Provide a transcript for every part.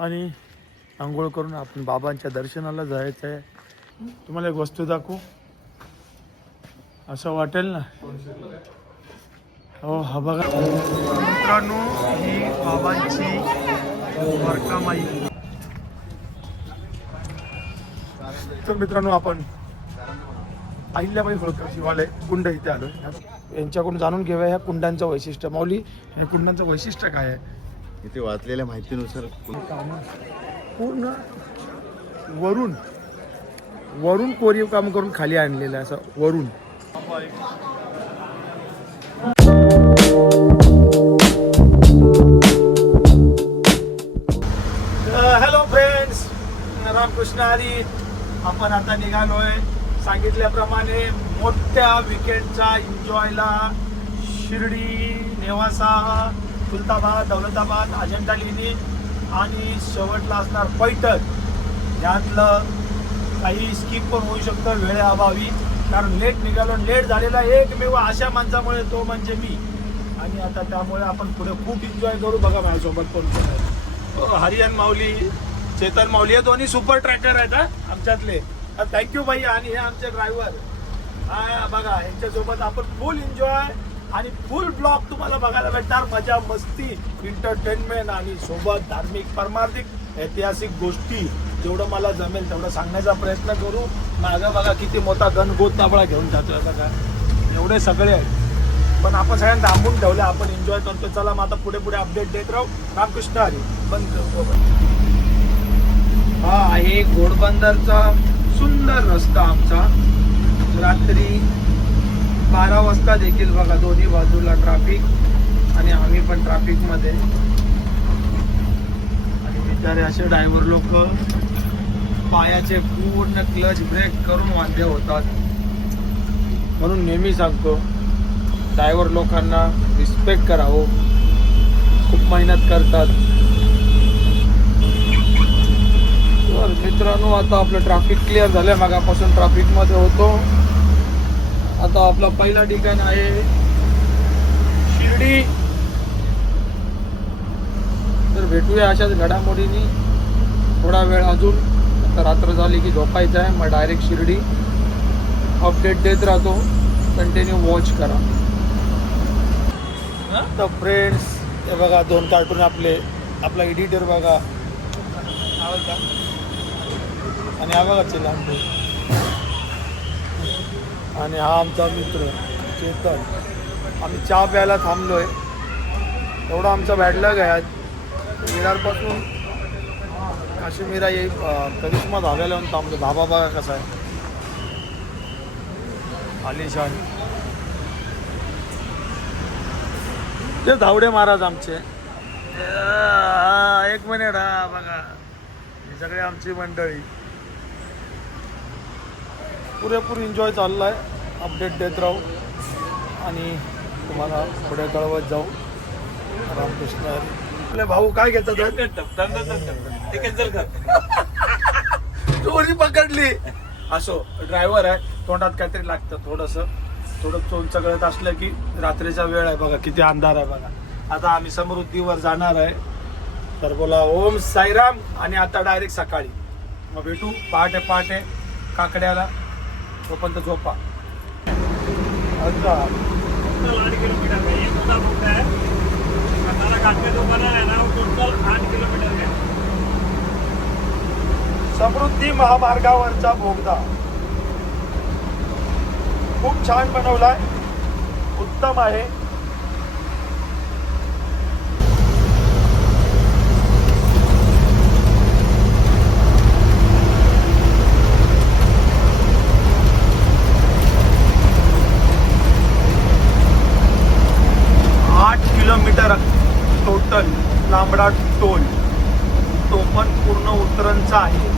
आणि आंघोळ करून आपण बाबांच्या दर्शनाला जायचं आहे. तुम्हाला एक वस्तू दाखवू, असं वाटेल ना. हो हा बघा मित्रांनो, ही बाबांची वरकामाई. तर मित्रांनो, आपण अहिल्याबाई होळकर शिवालय कुंड इथे आलो. यांच्याकडून जाणून घेऊया ह्या कुंडांचं वैशिष्ट्य. माऊली, या कुंडांचं वैशिष्ट्य काय आहे? इथे वाचलेल्या माहितीनुसार पूर्ण वरून वरून कोरीव काम करून खाली आणलेलं आहे, असं वरून. Hello friends, Ramakrishna Hari. आपण आता निघालोय सांगितल्याप्रमाणे मोठ्या विकेंडचा एन्जॉयला. शिर्डी, नेवासा, खुलताबाद, दौलताबाद, अजंठा लेणी आणि शेवटला असणार पैठण. यातलं काही स्किप पण होऊ शकतं वेळेअभावी, कारण लेट निघालो. लेट झालेला एकमेव अशा माणसामुळे, तो म्हणजे मी. आणि आता त्यामुळे आपण पुढे खूप एन्जॉय करू. बघा माझ्यासोबत कोण कोण आहे. हरियान माऊली, चेतन माऊली, हे दोन्ही सुपर ट्रॅकर आहेत आमच्यातले. थँक्यू भाई. आणि हे आमचे ड्रायव्हर. हा बघा, यांच्यासोबत आपण फुल एन्जॉय आणि फुल ब्लॉग तुम्हाला बघायला भेटणार. मजा मस्ती, एंटरटेनमेंट आणि सोबत धार्मिक, पारमार्थिक, ऐतिहासिक गोष्टी. जेवढं मला जमेल तेवढं सांगण्याचा प्रयत्न करू. मागं बघा किती मोठा गणगोत तांबळा घेऊन जातोय बघा. एवढे सगळे आहेत, पण आपण सगळ्यांना थांबून ठेवले. आपण एन्जॉय करतोय. चला मग आता पुढे पुढे अपडेट देत राहू. रामकृष्ण हरी. बंद. हा आहे घोडबंदरचा सुंदर रस्ता आमचा. रात्री 12 वाजता देखील बघा दोन्ही बाजूला ट्रॅफिक, आणि आम्ही पण ट्रॅफिक मध्ये. आणि बिचारे असे ड्रायव्हर लोक पायाचे पूर्ण क्लच ब्रेक करून वांदे होतात. म्हणून नेहमी सांगतो, ड्रायव्हर लोकांना रिस्पेक्ट करावं. खूप मेहनत करतात. तर मित्रांनो, आता आपलं ट्रॅफिक क्लिअर झालंय. मागापासून ट्रॅफिक मध्ये होतो. आता आपलं पहिला ठिकाण आहे शिर्डी. तर भेटूया अशाच घडामोडींनी थोडा वेळ अजून. आता रात्र झाली की झोपायचं आहे, मग डायरेक्ट शिर्डी. अपडेट देत राहतो, कंटिन्यू वॉच करा. तर फ्रेंड्स, हे बघा 2 कार्टून आपले. आपला एडिटर बघा, आणि हा बघा चिला. आणि हा आमचा मित्र चेतन. आम्ही चहा प्यायला थांबलोय. एवढा आमचा बॅडलग आहे. विरारपासून काश्मीरा येई करिश्मा धाब्याला येऊन थांबलो. धाबा बघा कसा आहे, आलिशान. ते धावडे महाराज आमचे. 1 मिनिट. हा बघा, हे सगळे आमची मंडळी. पुरेपूर एन्जॉय चाललाय. अपडेट देत राहू आणि तुम्हाला पुढे कळवत जाऊ. रामकृष्ण हरी. आपले भाऊ काय घेतात? चोरी पकडली. असो, ड्रायव्हर आहे, तोंडात काहीतरी लागतं थोडं चोलचं गळत असलं की. रात्रीचा वेळ आहे बघा, किती अंधार आहे बघा. आता आम्ही समृद्धीवर जाणार आहे. तर बोला ओम साईराम. आणि आता डायरेक्ट सकाळी मग भेटू पहाटे पहाटे काकड्याला. तोपर्यंत झोपा. अच्छा, 8 किलोमीटर में ये पूरा बुक है. सारा काटके जो बना है ना, वो टोटल 8 किलोमीटर है. समृद्धी महामार्गावरचा बोगदा खूप छान बनवलाय, उत्तम आहे. किलोमीटर टोटल लांबडा टोल. तो पण पूर्ण उतरणचा आहे.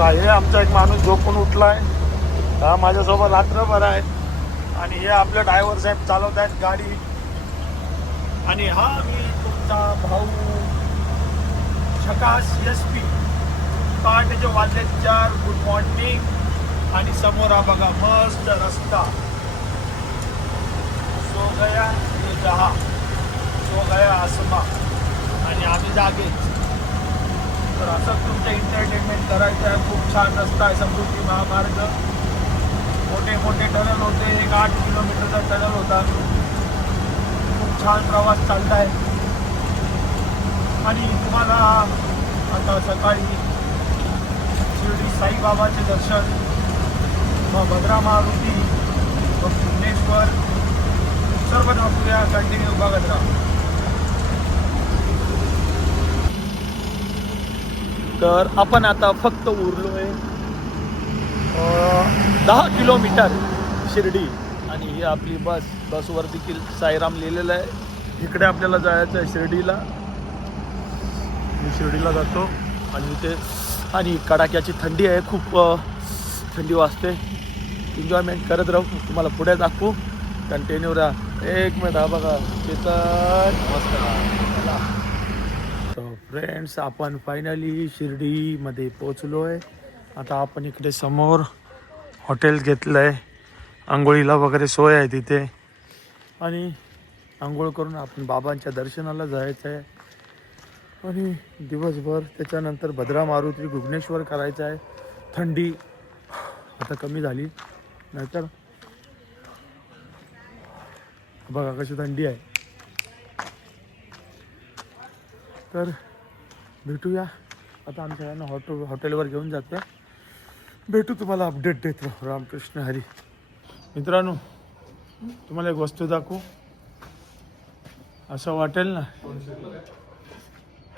बघा हे आमचा एक माणूस झोपून उठलाय, हा माझ्यासोबत रात्रभर आहे आणि हे आपले ड्रायव्हर साहेब चालवत आहेत गाडी. आणि हा मी तुमचा भाऊ झकास SP. पहाटेचे वाजले 4. Good morning. आणि समोर हा बघा मस्त रस्ता. सो गया ये जहा, सो गया आसमा. आणि आम्ही जागेच. तर असं तुमचं एंटरटेनमेंट करायचं आहे. खूप छान रस्ता आहे, समृद्धी महामार्ग. मोठे मोठे टनल होते, एक 8 किलोमीटरचा टनल होता. खूप छान प्रवास चालला आहे. आणि तुम्हाला आता सकाळी शिर्डी साईबाबाचे दर्शन, मग भद्रा मारुती, मग भुवनेश्वर सर्व दाखवूया. कंटिन्यू बघत राहा. तर आपण आता फक्त उरलोय 10 किलोमीटर शिर्डी. आणि ही आपली बसवर देखील साईराम लिहिलेलं आहे. इकडे आपल्याला जायचं आहे शिर्डीला. मी शिर्डीला जातो आणि इथे आणि कडाक्याची थंडी आहे, खूप थंडी वाजते. एन्जॉयमेंट करत राहू, तुम्हाला पुढे दाखवू. कंटिन्यू राहा. एक मिनिट. हा बघा चेतन, नमस्कार. तर फ्रेंड्स, आपण फायनली शिर्डीमध्ये पोचलो आहे. आता आपण इकडे समोर हॉटेल घेतलं आहे, आंघोळीला वगैरे सोय आहे तिथे. आणि आंघोळ करून आपण बाबांच्या दर्शनाला जायचं आहे. आणि दिवसभर त्याच्यानंतर भद्रा मारुती भुवनेश्वर करायचं आहे. थंडी आता कमी झाली, नाहीतर बघा कशी थंडी आहे. तर भेटूया आता. आमच्या यांना हॉटेलवर घेऊन जातो. भेटू, तुम्हाला अपडेट देतो. रामकृष्ण हरी. मित्रांनो, तुम्हाला एक वस्तू दाखवू, असं वाटेल ना.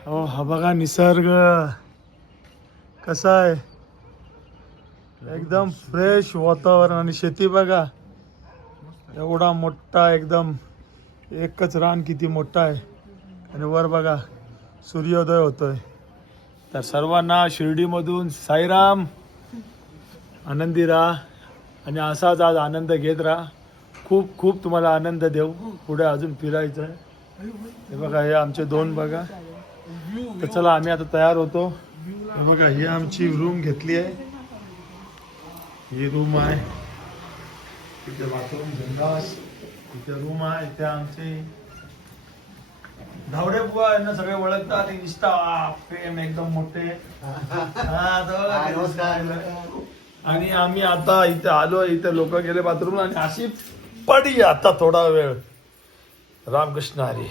हो, हा बघा निसर्ग कसा आहे, एकदम फ्रेश वातावरण. आणि शेती बघा, एवढा मोठा एकदम एकच रान किती मोठा आहे. आणि वर बघा सूर्योदय होतोय. तर सर्वांना शिर्डीमधून साईराम. आनंदी राहा आणि असाच आज आनंद घेत राहा. खूप खूप तुम्हाला आनंद देऊ. पुढे अजून फिरायचं आहे. हे बघा, हे आमचे 2 बघा. तर चला आम्ही आता तयार होतो. हे बघा, ही आमची रूम घेतली आहे. ही रूम आहे, इथे बाथरूम, संडास, इथे रूम आहे. इथे आमचे धावडे बुवा यांना सगळे ओळखतात. इंस्टा फेम एकदम मोठे. आणि आम्ही आता इथे आलो. इथे लोक गेले बाथरूमला आणि अशी पडी आता थोडा वेळ. रामकृष्ण हरी.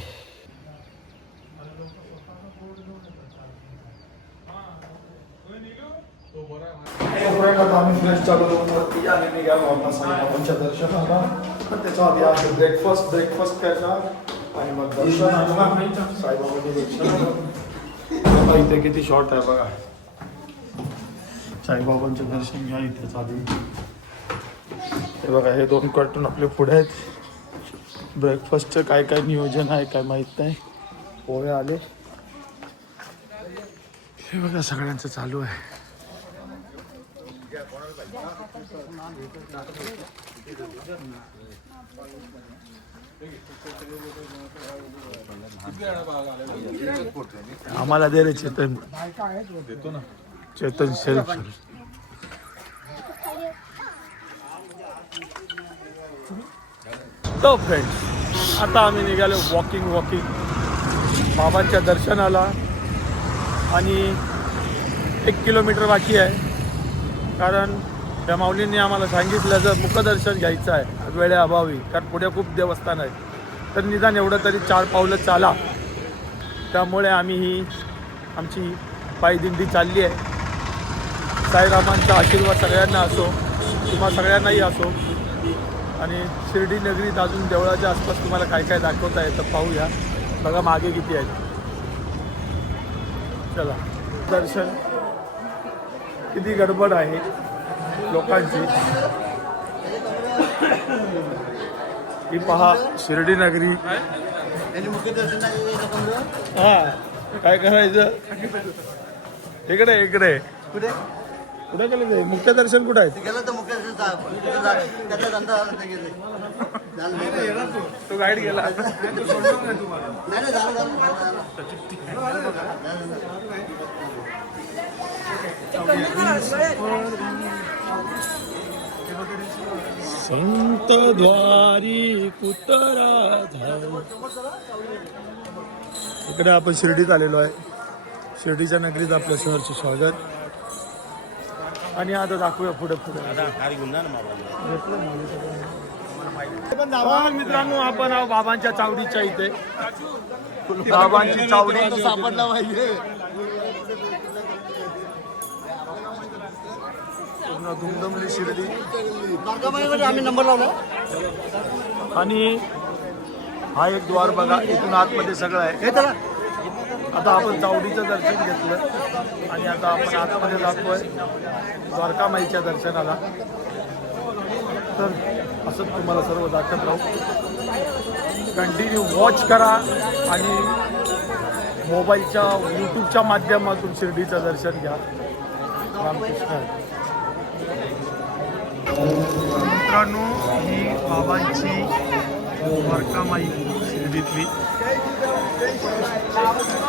आम्ही फ्रेश चालू वरती आणि निघालो आपण साईबाबांच्या दर्शनाला. त्याच्या आधी आज ब्रेकफास्ट करणार आणि मग दर्शन साईबाबांचे दर्शन. इथे किती शॉर्ट आहे बघा. साईबाबांचं दर्शन घ्या इथेच आधी. हे बघा, हे 2 कार्टून आपले पुढे आहेत. ब्रेकफास्टचं काय काय नियोजन आहे काय माहीत नाही. पोहे आले. हे बघा सगळ्यांचं चालू आहे. आम्हाला दे रे चेतन. देतो ना चेतन सेल्फ. तो फ्रेंड्स, आता आम्ही निघालो वॉकिंग बाबांच्या दर्शनाला. आणि 1 किलोमीटर बाकी आहे. कारण त्या माऊलींनी आम्हाला सांगितलं जर मुखदर्शन घ्यायचं आहे वेळेअभावी, कारण पुढे खूप देवस्थान आहेत, तर निदान एवढं तरी 4 पावलं चाला. त्यामुळे आम्ही ही आमची पायदिंडी चालली आहे. साईरामांचा आशीर्वाद सगळ्यांना असो, तुम्हा सगळ्यांनाही असो. आणि शिर्डी नगरीत अजून देवळाच्या आसपास तुम्हाला काय काय दाखवता येतं पाहूया. बघा मागे किती आहेत. चला दर्शन. किती गडबड आहे लोकांची. ही पहा शिर्डी नगरी. हा काय करायचं. इकडे कुठे गेले ते मुख्य दर्शन कुठे आहे? गेलं तर मुख्य त्याचा धंदा झाला ते गेले तो गाईड गेला. नाही झालं संत द्वारी कुतरा इकडे आपण शिर्डीत आलेलो आहे. शिर्डीच्या नगरीत आपल्या सहर्ष स्वागत. आणि आता दाखवूया पुढे पुढे. मित्रांनो आपण आहोत बाबांच्या चावडीच्या इथे. बाबांची चावडी सापडला पाहिजे. पूर्ण धुमधमली शिर्डी. आम्ही नंबर लावला. आणि हा एक द्वार बघा, इथून आतमध्ये सगळं आहे. हे तर आता आपण चावडीचं दर्शन घेतलं आणि आता आपण आतमध्ये जातोय द्वारकामाईच्या दर्शनाला. तर असंच तुम्हाला सर्व दाखवत राहू. कंटिन्यू वॉच करा आणि मोबाईलच्या यूट्यूबच्या माध्यमातून शिर्डीचं दर्शन घ्या. रामकृष्ण. मित्रांनो ही बाबांची द्वारकामाई शिर्डीतली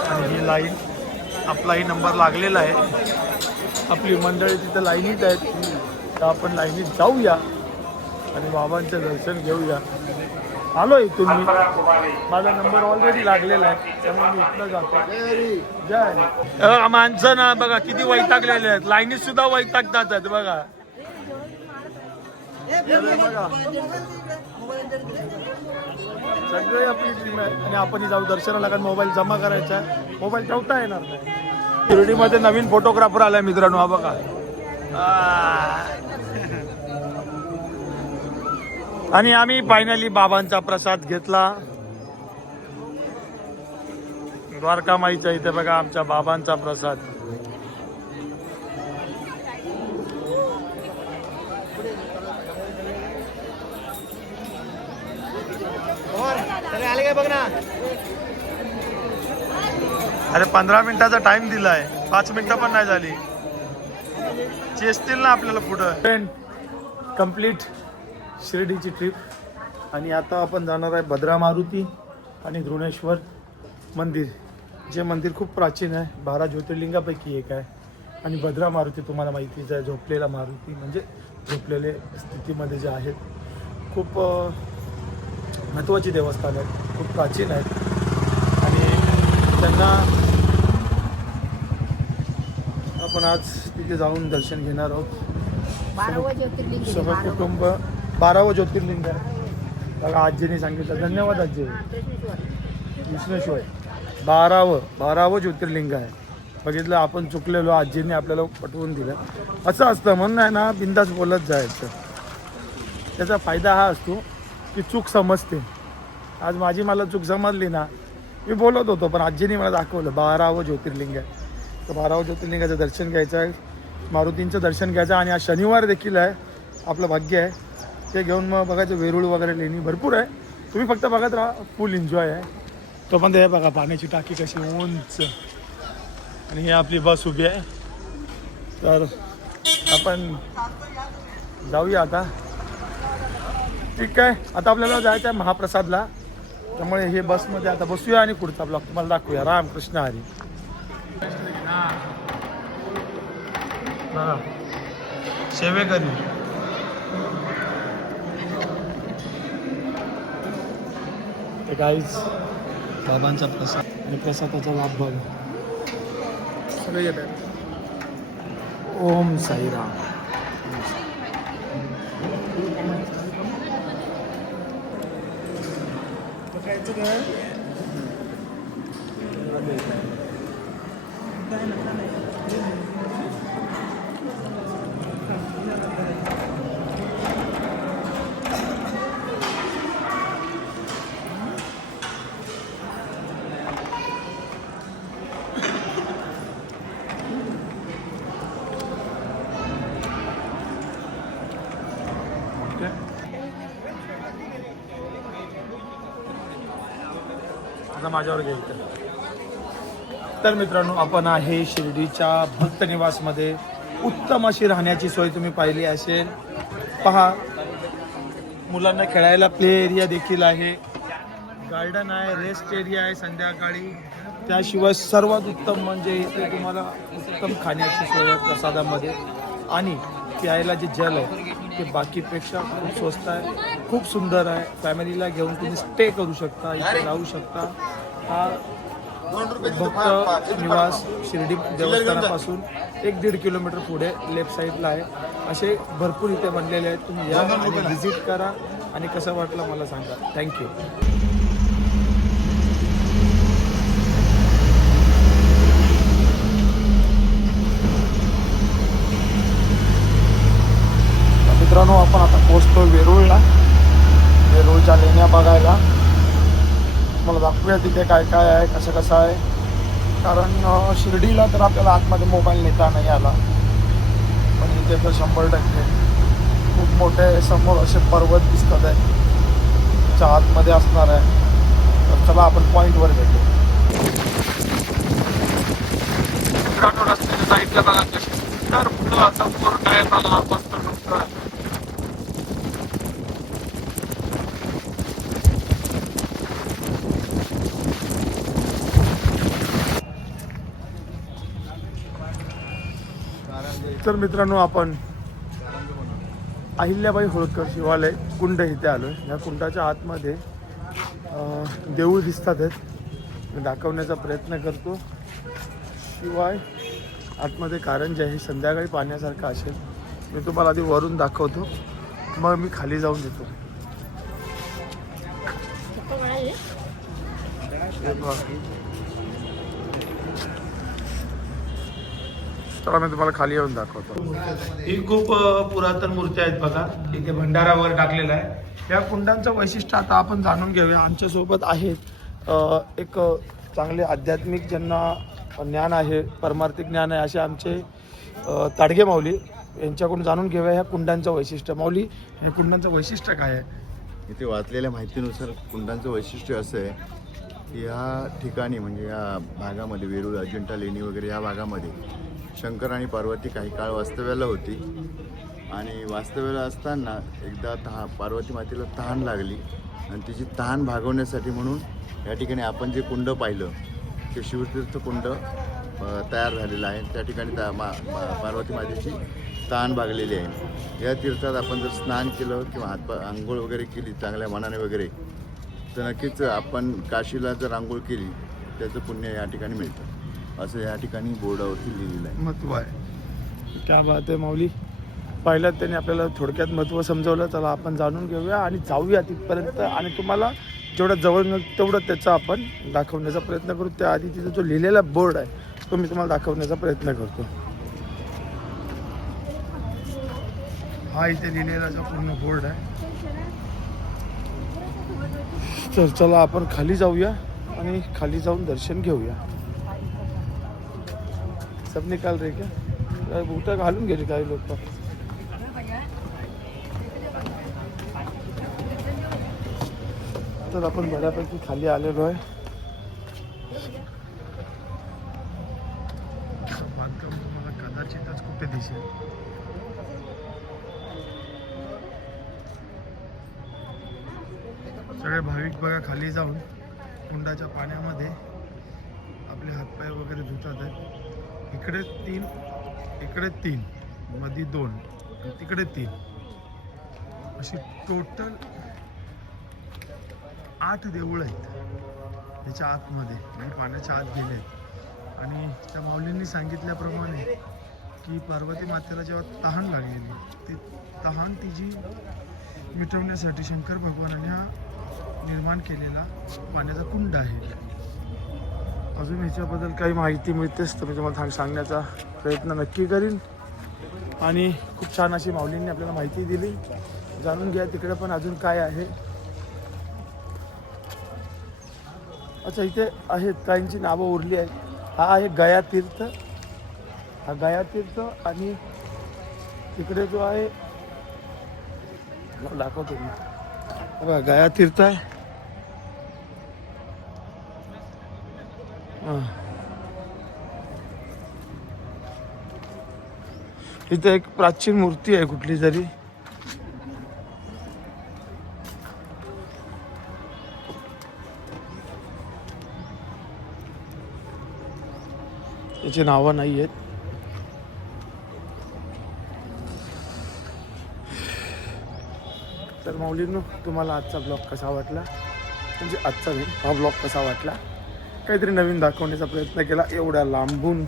आणि ही लाईन आपलाही नंबर लागलेला आहे. आपली मंडळी तिथं लाईनीत आहेत. तर आपण लाईनीत जाऊया आणि बाबांचं दर्शन घेऊया. आलो इथून मी, माझा नंबर ऑलरेडी लागलेला आहे त्यामुळे मी इथलं जातो. जय. माणसं ना बघा किती वैतागलेले आहेत. लाईनीत सुद्धा वैतागतात आहेत बघा. सगळे आपली टीम आहे आणि आपण जाऊ दर्शनाला. कारण मोबाईल जमा करायचा आहे, मोबाईल ठेवता येणार नाही. शिर्डीमध्ये नवीन फोटोग्राफर आलाय मित्रांनो. हा बघा. आणि आम्ही फायनली बाबांचा प्रसाद घेतला. द्वारकामाईच्या इथे बघा आमच्या बाबांचा प्रसाद. आले काय बघ ना. अरे 15 मिनिटाचा टाइम दिलाय, 5 मिनिटं पण नाही झाली. चेसतील ना आपल्याला पुढं. कंप्लीट शिर्डीची ट्रिप. आणि आता आपण जाणार आहे भद्रा मारुती आणि घृणेश्वर मंदिर. जे मंदिर खूप प्राचीन आहे, 12 ज्योतिर्लिंगापैकी एक आहे. आणि भद्रा मारुती तुम्हाला माहितीच आहे, झोपलेला मारुती म्हणजे झोपलेले स्थितीमध्ये जे आहेत. खूप महत्त्वाची देवस्थान आहेत, खूप प्राचीन आहेत. आणि त्यांना आपण आज तिथे जाऊन दर्शन घेणार आहोत. 12 ज्योतिर्लिंग गेले, सह 12. कुटुंब 12वं ज्योतिर्लिंग आहे बघा. आजीने सांगितलं. धन्यवाद आजी. कृष्णेश्वर 12वं ज्योतिर्लिंग आहे. बघितलं आपण चुकलेलो, आजीने आपल्याला पटवून दिलं. असं असतं म्हणून आहे ना, बिंदास बोलत जायचं. त्याचा फायदा हा असतो की चूक समजते. आज मला चूक समजली ना, मी बोलत होतो पण आजीने मला दाखवलं 12वं ज्योतिर्लिंग आहे. तर 12वं ज्योतिर्लिंगाचं दर्शन घ्यायचं आहे, मारुतींचं दर्शन घ्यायचं. आणि आज शनिवार देखील आहे, आपलं भाग्य आहे. ते घेऊन मग बघायचं. वेरूळ वगैरे लेणी भरपूर आहे, तुम्ही फक्त बघत राहा. फुल एन्जॉय आहे. तो पण हे बघा पाण्याची टाकी कशी उंच. आणि ही आपली बस उभी आहे. तर आपण जाऊया आता. ठीक आहे. आता आपल्याला जायचं आहे महाप्रसादला, त्यामुळे हे बसमध्ये आता बसूया आणि पुढचा ब्लॉग तुम्हाला दाखवूया. रामकृष्ण हरी. हा सेवेकरी. ते काहीच बाबांचा प्रसाद आणि प्रसादाचा लाभ बघा. सगळे येत आहेत. ओम साईराम. आता माझ्यावर घ्यायचं. तर मित्रांनो आपण आहे शिर्डीच्या भक्त निवासमध्ये. उत्तम अशी राहण्याची सोय तुम्ही पाहिली असेल. पहा, मुलांना खेळायला प्ले एरिया देखील आहे, गार्डन आहे, रेस्ट एरिया आहे संध्याकाळी. त्याशिवाय सर्वात उत्तम म्हणजे इथे तुम्हाला उत्तम खाण्याची सोय आहे प्रसादामध्ये. आणि प्यायला जे जल आहे ते बाकीपेक्षा खूप स्वस्त आहे, खूप सुंदर आहे. फॅमिलीला घेऊन तुम्ही स्टे करू शकता, इथे राहू शकता. हा भक्त निवास शिर्डी देवस्थानापासून 1-1.5 किलोमीटर पुढे लेफ्ट साईडला आहे. असे भरपूर इथे बनलेले आहेत. तुम्ही या आणि व्हिजिट करा आणि कसं वाटलं मला सांगा. थँक्यू. मित्रांनो, आपण आता पोहोचतो वेरूळला. वेरूळच्या लेण्या बघायला मला दाखवूया तिथे काय काय आहे, कसं कसं आहे. कारण शिर्डीला तर आपल्याला आतमध्ये मोबाईल नेता नाही आला, पण इथे तर 100% खूप मोठे समोर असे पर्वत दिसतात आहे, त्याच्या आतमध्ये असणार आहे. तर चला आपण पॉईंटवर भेटू. मित्रांनो, रस्त्याच्या साईडला बघा कशी सुंदर फुलं आता पूर्ण आहे. मला मस्त डोंगर. तर मित्रांनो, आपण अहिल्याबाई होळकर शिवालय कुंड इथे आलो आहे. या कुंडाच्या आतमध्ये देऊळ दिसतात आहेत, मी दाखवण्याचा प्रयत्न करतो. शिवाय आतमध्ये कारंजे आहे, संध्याकाळी पाहण्यासारखं असेल. मी तुम्हाला आधी वरून दाखवतो, मग मी खाली जाऊन देतो. चला मी तुम्हाला खाली येऊन दाखवतो. ही खूप पुरातन मूर्ती आहेत बघा, इथे भंडारा वगैरे टाकलेला आहे. या कुंडांचं वैशिष्ट्य आता आपण जाणून घेऊया. आमच्यासोबत आहेत एक चांगले आध्यात्मिक ज्यांना ज्ञान आहे, परमार्थिक ज्ञान आहे, असे आमचे ताडगे माऊली. यांच्याकडून जाणून घेऊया ह्या कुंडांचं वैशिष्ट्य. माऊली, या कुंडांचं वैशिष्ट्य काय आहे? इथे वाचलेल्या माहितीनुसार कुंडांचं वैशिष्ट्य असं आहे की या ठिकाणी म्हणजे या भागामध्ये वेरूळ, अजिंठा लेणी वगैरे या भागामध्ये शंकर आणि पार्वती काही काळ वास्तव्याला होती. आणि वास्तव्याला असताना एकदा पार्वती मातेला तहान लागली आणि तिची तहान भागवण्यासाठी म्हणून या ठिकाणी आपण जे कुंड पाहिलं ते शिवतीर्थ कुंड तयार झालेलं आहे. त्या ठिकाणी पार्वती मातेची तहान भागलेली आहे. या तीर्थात आपण जर स्नान केलं किंवा आंघोळ वगैरे केली चांगल्या मनाने वगैरे, तर नक्कीच आपण काशीला जर आंघोळ केली त्याचं पुण्य या ठिकाणी मिळतं, असं या ठिकाणी बोर्डावरती लिहिलेलं आहे. महत्त्व आहे. क्या बात आहे माऊली. पहिल्यात त्यांनी आपल्याला थोडक्यात महत्त्व समजवलं. चला आपण जाणून घेऊया आणि जाऊया तिथपर्यंत आणि तुम्हाला जेवढं जवळ मिळेल तेवढं त्याचा आपण दाखवण्याचा प्रयत्न करू. त्याआधी तिथं जो लिहिलेला बोर्ड आहे तो मी तुम्हाला दाखवण्याचा प्रयत्न करतो. हा इथे लिहिलेला जो पूर्ण बोर्ड आहे. तर चला आपण खाली जाऊया आणि खाली जाऊन दर्शन घेऊया. सब निकाल रे क्या बुटा घालून गेले काही लोक. तर आपण बऱ्यापैकी खाली आलेलो आहे. बांधकाम तुम्हाला कदाचितच कुठे दिसेल. सगळे भाविक बघा खाली जाऊन कुंडाच्या पाण्यामध्ये आपले हातपाय वगैरे धुतात आहेत. इकडे 3, इकडे 3, मध्ये 2 आणि तिकडे 3, अशी टोटल 8 देऊळ आहेत त्याच्या आतमध्ये आणि पाण्याच्या आत गेले आहेत. आणि त्या माऊलींनी सांगितल्याप्रमाणे की पार्वती मातेला जेव्हा तहान लागलेली ती तहान तिची मिटवण्यासाठी शंकर भगवानाने हा निर्माण केलेला पाण्याचा कुंड आहे. अजून ह्याच्याबद्दल काही माहिती मिळतेच तर मी तुम्हाला सांगण्याचा प्रयत्न नक्की करीन. आणि खूप छान अशी माऊलींनी आपल्याला माहिती दिली. जाणून घ्या तिकडे पण अजून काय आहे. अच्छा, इथे आहेत काहींची नावं उरली आहेत. हा आहे गया तीर्थ, हा गया तीर्थ. आणि तिकडे जो आहे दाखवतो मी, बघा गया तीर्थ आहे. इथे एक प्राचीन मूर्ती आहे कुठली तरी. त्याची नावं नाही आहेत. तर माऊलींनो, तुम्हाला आजचा ब्लॉग कसा वाटला, म्हणजे आजचा हा ब्लॉग कसा वाटला, काहीतरी नवीन दाखवण्याचा प्रयत्न केला एवढ्या लांबून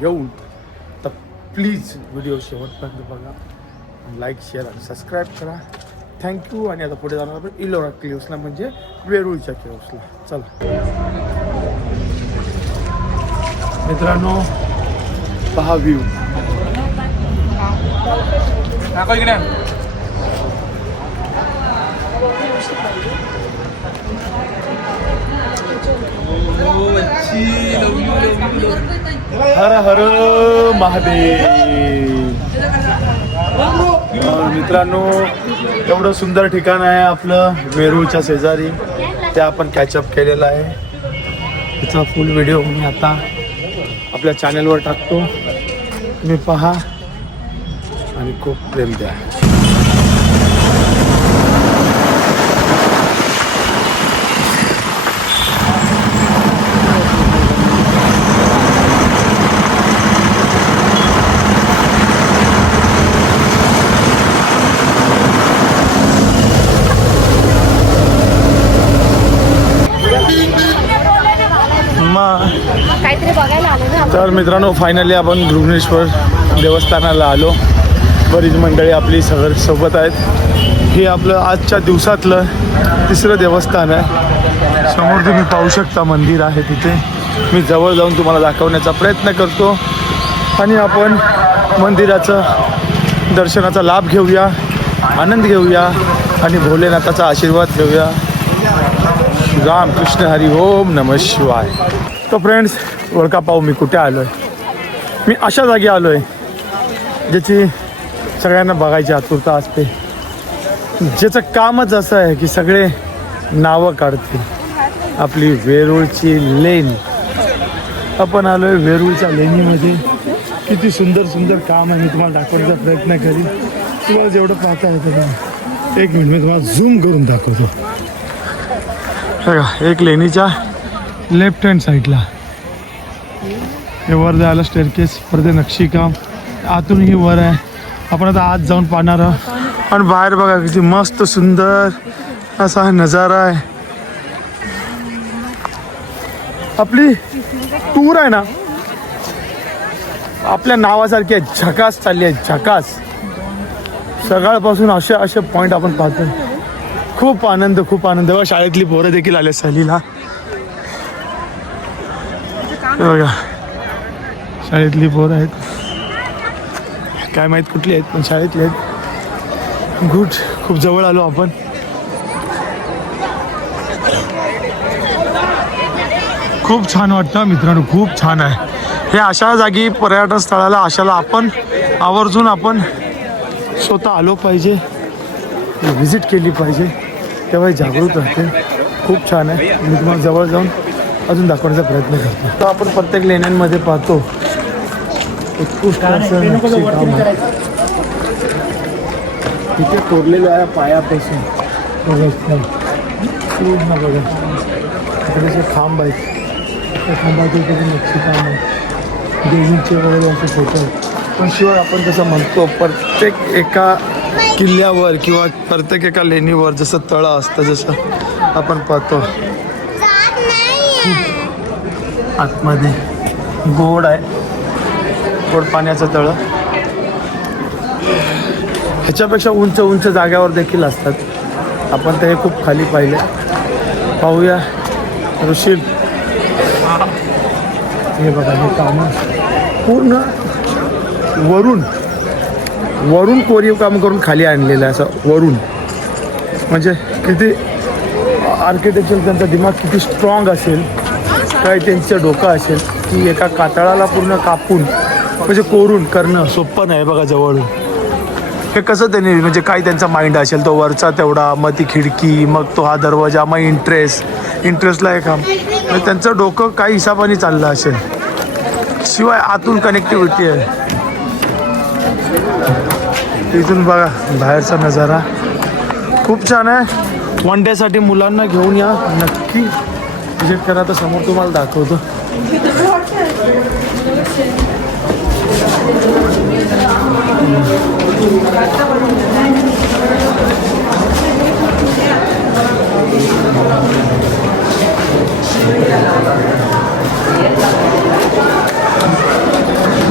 येऊन, तर प्लीज व्हिडिओ शेवटपर्यंत बघा, लाईक शेअर आणि सबस्क्राईब करा. थँक्यू. आणि आता पुढे जाणार आपण इलोरा केव्सला, म्हणजे वेरूळच्या केव्सला. चला मित्रांनो, पहा व्ह्यू. हर हर महादेव. मित्रांनो, एवढं सुंदर ठिकाण आहे आपलं वेरूळच्या शेजारी, ते आपण कॅचअप केलेलं आहे. त्याचा फुल व्हिडिओ मी आता आपल्या चॅनलवर टाकतो, तुम्ही पहा आणि खूप प्रेम द्या. काहीतरी बघायला आलो ना. तर मित्रांनो, फायनली आपण भुवनेश्वर देवस्थानाला आलो. बरीच मंडळी आपली सोबत आहेत. हे आपलं आजच्या दिवसातलं तिसरं देवस्थान आहे. समोर तुम्ही पाहू शकता मंदिर आहे तिथे. मी जवळ जाऊन तुम्हाला दाखवण्याचा प्रयत्न करतो आणि आपण मंदिराचं दर्शनाचा लाभ घेऊया, आनंद घेऊया आणि भोलेनाथाचा आशीर्वाद घेऊया. राम कृष्ण हरी ओम नमः शिवाय. तर फ्रेंड्स, ओळखा पाहू मी कुठे आलो आहे. मी अशा जागी आलो आहे ज्याची सगळ्यांना बघायची आतुरता असते, ज्याचं कामच असं आहे की सगळे नावं काढतील. आपली वेरूळची लेणी. आपण आलो आहे वेरूळच्या लेणीमध्ये. किती सुंदर सुंदर काम आहे, मी तुम्हाला दाखवण्याचा प्रयत्न करीन. तुम्हाला जेवढं पाहता येतं, एक मिनिट मी तुम्हाला झूम करून दाखवतो. बघा, एक लेणीच्या लेफ्ट हँड साईडला हे वर जायला स्टेअरकेस, परत नक्षीकाम, आतूनही वर आहे. आपण आता आत जाऊन पाहणार आहोत. आणि बाहेर बघा किती मस्त सुंदर असा हा नजारा आहे. आपली टूर आहे ना, आपल्या नावासारखी आहे, झकास चालली आहे, झकास. सकाळपासून असे असे पॉईंट आपण पाहतो. खूप आनंद, खूप आनंद. बघा, शाळेतली पोरं देखील आले सहलीला. बघा, शाळेतली पोरं आहेत, काय माहीत कुठली आहेत, पण शाळेतली आहेत. गुड. खूप जवळ आलो आपण. खूप छान वाटतं मित्रांनो, खूप छान आहे. हे अशा जागी पर्यटन स्थळाला अशाला आपण आवर्जून आपण स्वतः आलो पाहिजे, व्हिजिट केली पाहिजे, तेव्हा जागृत राहते. खूप छान आहे. मी तुम्हाला जवळ जाऊन अजून दाखवण्याचा प्रयत्न करतो. तर आपण प्रत्येक लेण्यांमध्ये पाहतो उत्कृष्ट असं नक्षीकाम आहे. तिथे कोरलेलं आहे पायापासून पूर्ण. बघा, इकडे जे खांब आहेत, त्या खांबाचे इकडे नक्षीकाम आहे, देवीचे वगैरे असे फोटो आहेत. पण शिवाय आपण जसं म्हणतो, प्रत्येक एका किल्ल्यावर किंवा प्रत्येक एका लेणीवर जसं तळं असतं, जसं आपण पाहतो आतमध्ये गोड आहे, गोड पाण्याचं तळं. ह्याच्यापेक्षा उंच उंच जाग्यावर देखील असतात. आपण ते खूप खाली पाहिले. पाहूया ऋषी. हे बघा, हे कामं पूर्ण वरून कोरीव काम करून खाली आणलेलं आहे, असं वरून. म्हणजे किती आर्किटेक्चर, त्यांचा दिमाग किती स्ट्रॉंग असेल, काय त्यांचं डोकं असेल की एका कातळाला पूर्ण कापून म्हणजे कोरून करणं सोपं नाही. बघा, जवळून हे कसं त्यांनी, म्हणजे काय त्यांचा माइंड असेल, तो वरचा तेवढा, मग ती खिडकी, मग तो हा दरवाजा, मग इंटरेस्टला हे काम. म्हणजे त्यांचं डोकं काही हिसाबाने चाललं असेल. शिवाय आतून कनेक्टिव्हिटी आहे. इथून बघा बाहेरचा नजारा खूप छान आहे. वन डेसाठी मुलांना घेऊन या, नक्की विजिट करा. तर समोर तुम्हाला दाखवतो.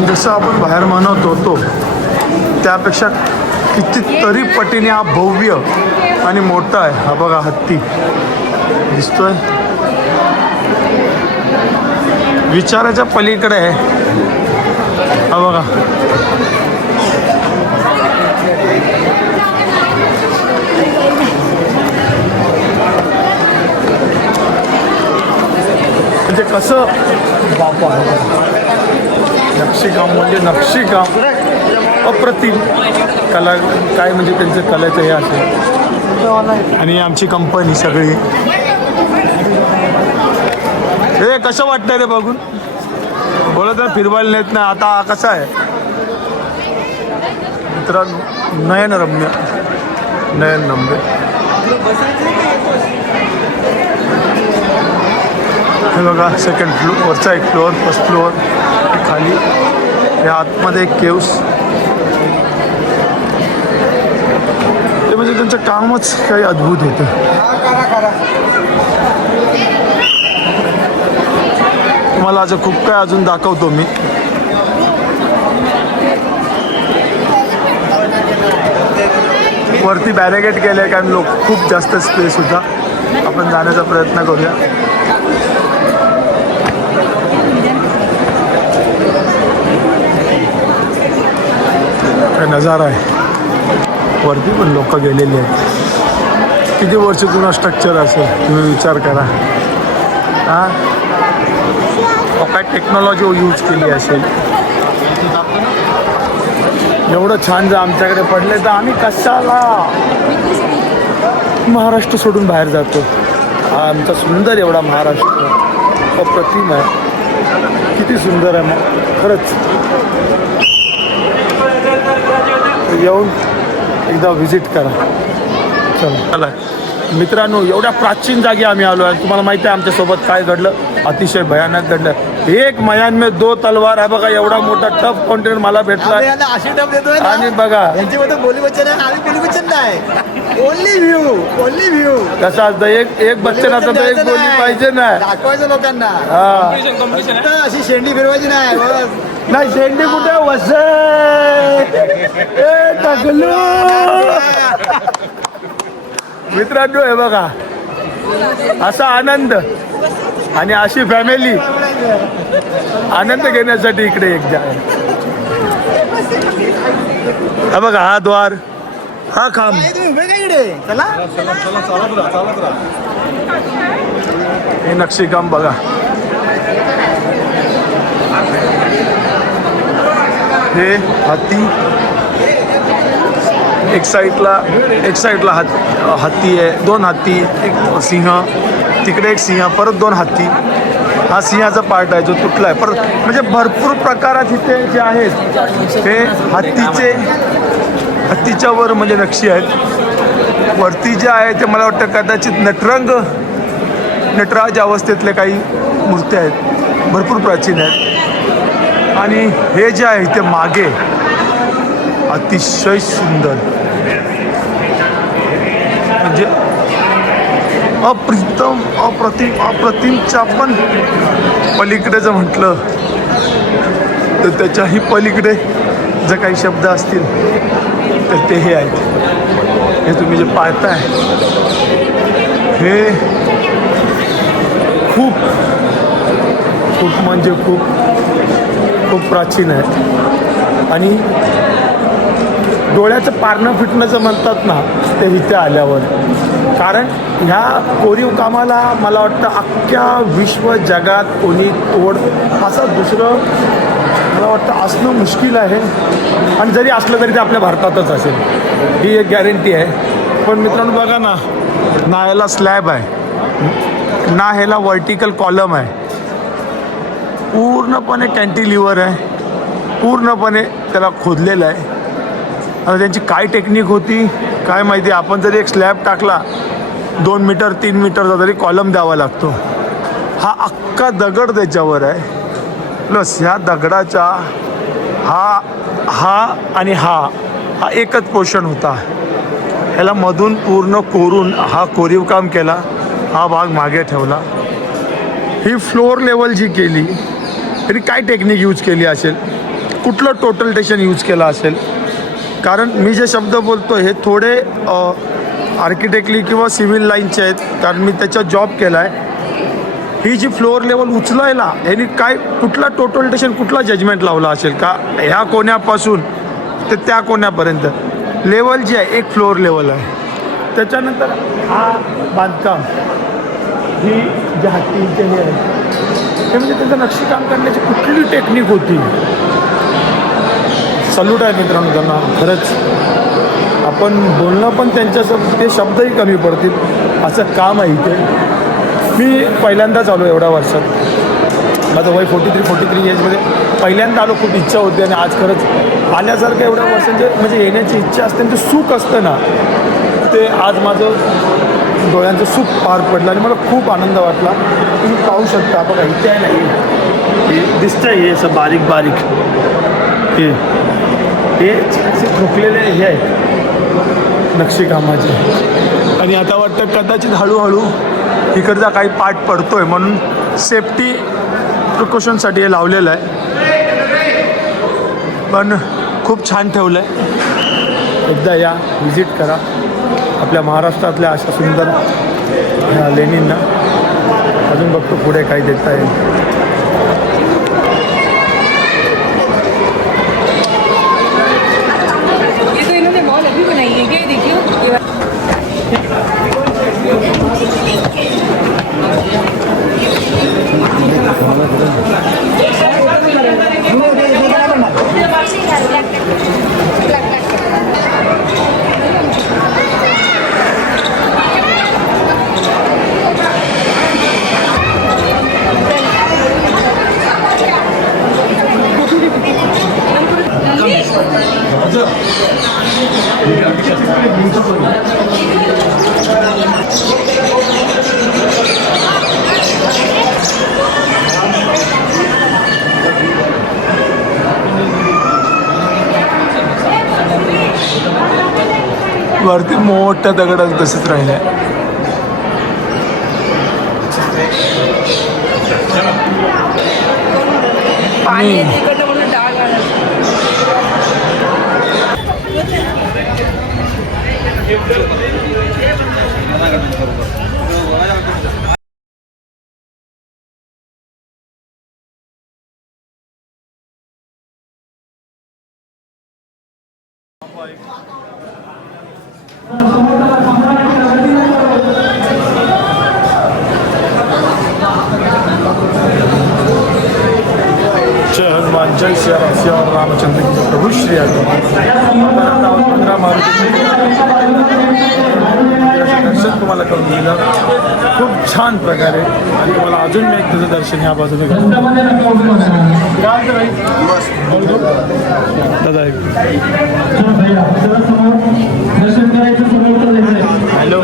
जसं आपण बाहेर म्हणत होतो त्यापेक्षा कितीतरी पटीने हा भव्य आणि मोठा आहे. हा बघा हत्ती दिसतोय, विचाराच्या पलीकडे आहे. हा बघा म्हणजे कसं बापा नक्षीकाम म्हणजे नक्षीकाम अप्रतिम कला. काय म्हणजे त्यांचं कलेचं हे असेल. आणि आमची कंपनी सगळी. हे कसं वाटतंय रे बघून? बोलत तर फिरवायला नेत नाही. आता कसं आहे मित्रांनो, नयन रम्य हे बघा. सेकंड फ्लोअर, वरचा एक फ्लोअर, फर्स्ट फ्लोअर, खाली हे आतमध्ये एक केव्स. ते म्हणजे त्यांचं कामच काही अद्भुत होतं. तुम्हाला आज खूप काय अजून दाखवतो मी. वरती बॅरिकेड केलं आहे कारण लोक खूप जास्त स्पेस होता. आपण जाण्याचा प्रयत्न करूया. काय नजारा आहे. वरती पण लोक गेलेली आहेत. किती वर्ष जुना स्ट्रक्चर असेल तुम्ही विचार करा. हां काय टेक्नॉलॉजी यूज केली असेल. एवढं छान जर आमच्याकडे पडले तर आम्ही कशाला महाराष्ट्र सोडून बाहेर जातो. हा आमचा सुंदर एवढा महाराष्ट्र अप्रतिम आहे. किती सुंदर आहे मग खरंच. येऊन एकदा व्हिजिट करा. चला मित्रांनो, एवढ्या प्राचीन जागी आम्ही आलो आहे. तुम्हाला माहिती आहे आमच्यासोबत काय घडलं? अतिशय भयानक घडलं. एक मयान में दो तलवार आहे बघा. एवढा मोठा टफ कॉन्टेनर मला भेटला अशी टप देतोय ना. आणि बघा यांच्यामध्ये बोली बच्चन आहे, आम्ही बोली बच्चन नाही. ओनली व्ह्यू कसं असतं, एक बच्चन असतं तर एक बोली पाहिजे ना. दाखवायचं लोकांना. हा फक्त अशी शेंडी फिरवायची नाही. बस नाही शेंडी कुठे वसे टाकलो. मित्रांनो हे बघा असा आनंद आणि अशी फॅमिली आनंद घेण्यासाठी इकडे एक जा. हा बघा हा द्वार, हा खांब. चला हे नक्षीकाम बघा. हे हत्ती एक साईडला हत्ती आहे. दोन हत्ती, एक सिंह, तिकडे एक सिंह, परत दोन हत्ती. हा सिंहाचा पार्ट आहे जो तुटला आहे. परत म्हणजे भरपूर प्रकारात इथे जे आहेत हे हत्तीच्या वर म्हणजे नक्षी आहेत. वरती जे आहे ते मला वाटतं कदाचित नटराज अवस्थेतले काही मूर्त्या आहेत. भरपूर प्राचीन आहेत. आणि हे जे आहे ते मागे अतिशय सुंदर म्हणजे अप्रतिमच्या पण पलीकडे जर म्हटलं तर त्याच्याही पलीकडे जर काही शब्द असतील तर ते हे आहेत. हे तुम्ही जे पाहताय हे खूप म्हणजे खूप प्राचीन आहे. आणि डोळ्याचं पारणं फिटण्याचं म्हणतात ना ते इथे आल्यावर. कारण ह्या कोरीव कामाला मला वाटतं अख्ख्या विश्व जगात कोणी तोड असं दुसरं मला वाटतं असणं मुश्किल आहे. आणि जरी असलं तरी ते आपल्या भारतातच असेल ही एक गॅरंटी आहे. पण मित्रांनो बघा ना ह्याला स्लॅब आहे ना ह्याला व्हर्टिकल कॉलम आहे. पूर्णपणे कॅन्टिलिव्हर आहे. पूर्णपणे त्याला खोदलेलं आहे. आता त्यांची काय टेक्निक होती काय माहिती. आपण जरी एक स्लॅब टाकला 2 मीटर 3 मीटरचा तरी कॉलम द्यावा लागतो. हा अख्खा दगड त्याच्यावर आहे. प्लस ह्या दगडाचा हा आणि हा एकच पोर्शन होता. ह्याला मधून पूर्ण कोरून हा कोरीव काम केला. हा भाग मागे ठेवला. ही फ्लोअर लेवल जी केली तरी काय टेक्निक यूज केली असेल, कुठलं टोटल टेशन यूज केलं असेल. कारण मी जे शब्द बोलतो हे थोडे आर्किटेक्टली किंवा सिव्हिल लाईनचे आहेत, कारण मी त्याचा जॉब केला आहे. ही जी फ्लोअर लेवल उचलायला यांनी काय कुठला टोटल टेशन कुठला जजमेंट लावला असेल का, ह्या कोण्यापासून ते त्या कोण्यापर्यंत लेवल जी आहे एक फ्लोअर लेवल आहे. त्याच्यानंतर हा बांधकाम ही जे हत्तीचे हे आहे हे म्हणजे त्याचं नक्षीकाम करण्याची कुठली टेक्निक होती. सल्यूट आहे मित्रांनो त्यांना खरंच. आपण बोलणं पण त्यांच्यासोबत ते शब्दही कमी पडतील असं काम आहे इथे. मी पहिल्यांदाच आलो एवढ्या वर्षात. माझं वय 43 एजमध्ये पहिल्यांदा आलो. खूप इच्छा होती आणि आज खरंच आल्यासारखं एवढ्या वर्षांचे म्हणजे येण्याची इच्छा असते आणि ते सुख असतं ना, ते आज माझं डोळ्यांचं सुख पार पडलं आणि मला खूप आनंद वाटला. तुम्ही पाहू शकता बघा इथे आहे ना, हे दिसतंय हे असं बारीक बारीक हे असे ठोकलेले हे आहेत नक्षीकामाचे. आणि आता वाटतं कदाचित हळूहळू इकडचा काही पार्ट पडतोय म्हणून सेफ्टी प्रिकॉशनसाठी हे लावलेलं आहे. पण खूप छान ठेवलं आहे. एकदा या व्हिजिट करा आपल्या महाराष्ट्रातल्या अशा सुंदर ह्या लेणींना. अजून बघतो पुढे काय देता येईल. वरती मोठ्या दगडात तसंच राहिलं आहे. जय हनुमान जय सियाराम रामचंद्र की प्रभू श्री हनुमान. 15 मारुती दर्शन तुम्हाला करून दिलं खूप छान प्रकारे. आणि तुम्हाला अजून मी एक तुझं दर्शन ह्या बाजूने दादा हॅलो